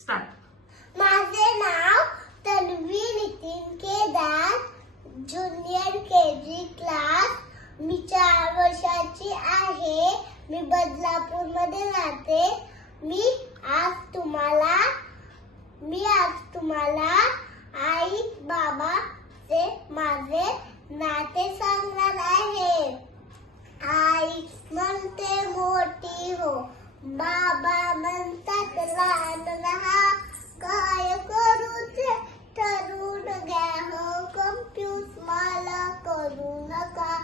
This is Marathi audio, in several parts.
स्टार्ट। माझे नाव Tanvi Nitin Kedar, junior KG class. मी 4 वर्षाची आहे। मी बदलापूर मध्ये राहते। मी आज तुम्हाला आई बाबाचे माझे नाते सांगणार आहे। आई म्हणते मोठी हो, बाबा म्हणतात लहान रहा, काय करूचे ठरवून घ्या हो, कम्प्युज मला करू नका।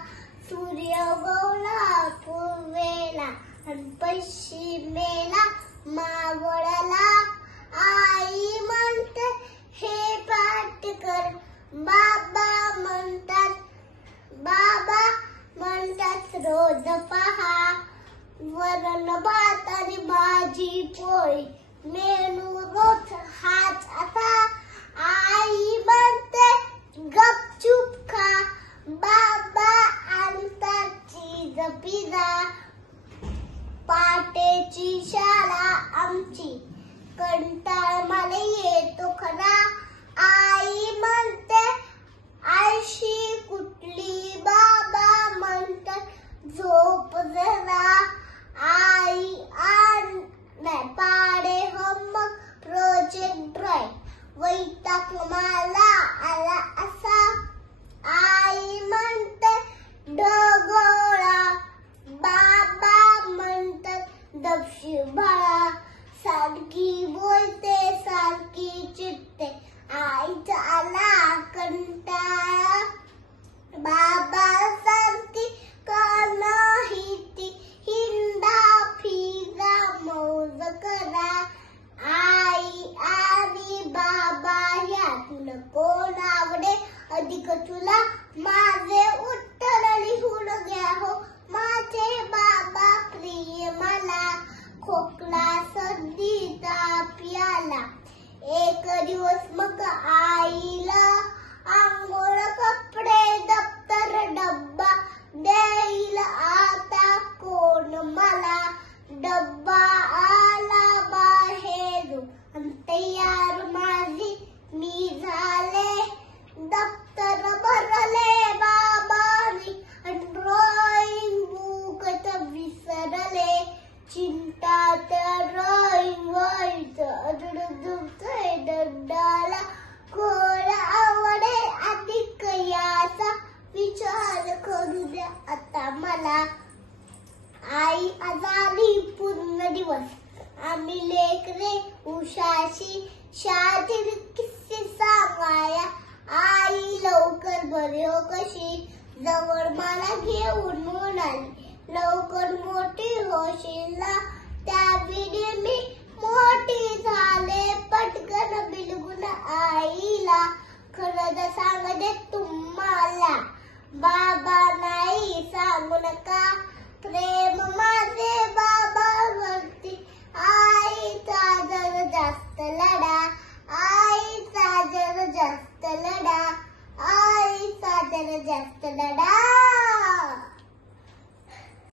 सूर्य उगवला पूर्वेला आणि पश्चिमेला मावळला, आई म्हणते हे पाठ कर। बाबा म्हणतात रोज पहा, वरण भात आणि भाजी पोळी, मेनू रोज हाच आता। आई म्हणते गपचूप खा, बाबा आणतात चीज पिझ्झा। पाटेची शाळा आमची, कंटाळ मला येतो खरा। आई म्हणते आळशी कुठली, बाबा म्हणतात झोप जरा। आई पाडे होमवर्क प्रोजेक्ट ड्रॉइंग, वैताग मला आला असा। आई म्हणते ढगोळा, बाबा म्हणतात दपशी बाळा। सारखी बोलते सारखी चिडते, आईचा आला कंटाळा। बाबा सांगते का नाही ती, हिंडा फिरा मौज करा। आई आणि बाबा यातून कोण आवडे अधिक तुला, माझे उत्तर लिहून घ्या हो, माझे बाबा प्रिय मला। खोकला सर्दी ताप याला, एक दिवस मग आईला आंघोळ कपडे दप्तर डब्बा देईल आता कोण मला। डब्बा आला बाहेरून तयार माझी मी झाले, दप्तर भरले बाबांनी ड्रॉइंग बुक विसरले। चिंतात ड्रॉइंग व्हायचं दंडाला, कोण आवडे अधिक याचा विचार करू द्या आता मला। आई आजारी पूर्ण दिवस, आम्ही लेकरे उशाशी शाळेतील किस्से सांगाया। आई लवकर बरी हो कशी, जवळ मला घेऊन म्हणाली लवकर मोठी होशील ना। त्यावेळी मी मोठी झाले, पटकन बिलगून आईला खरं सांगते तुम्हाला, बाबा नाही सांगू नका, प्रेम माझे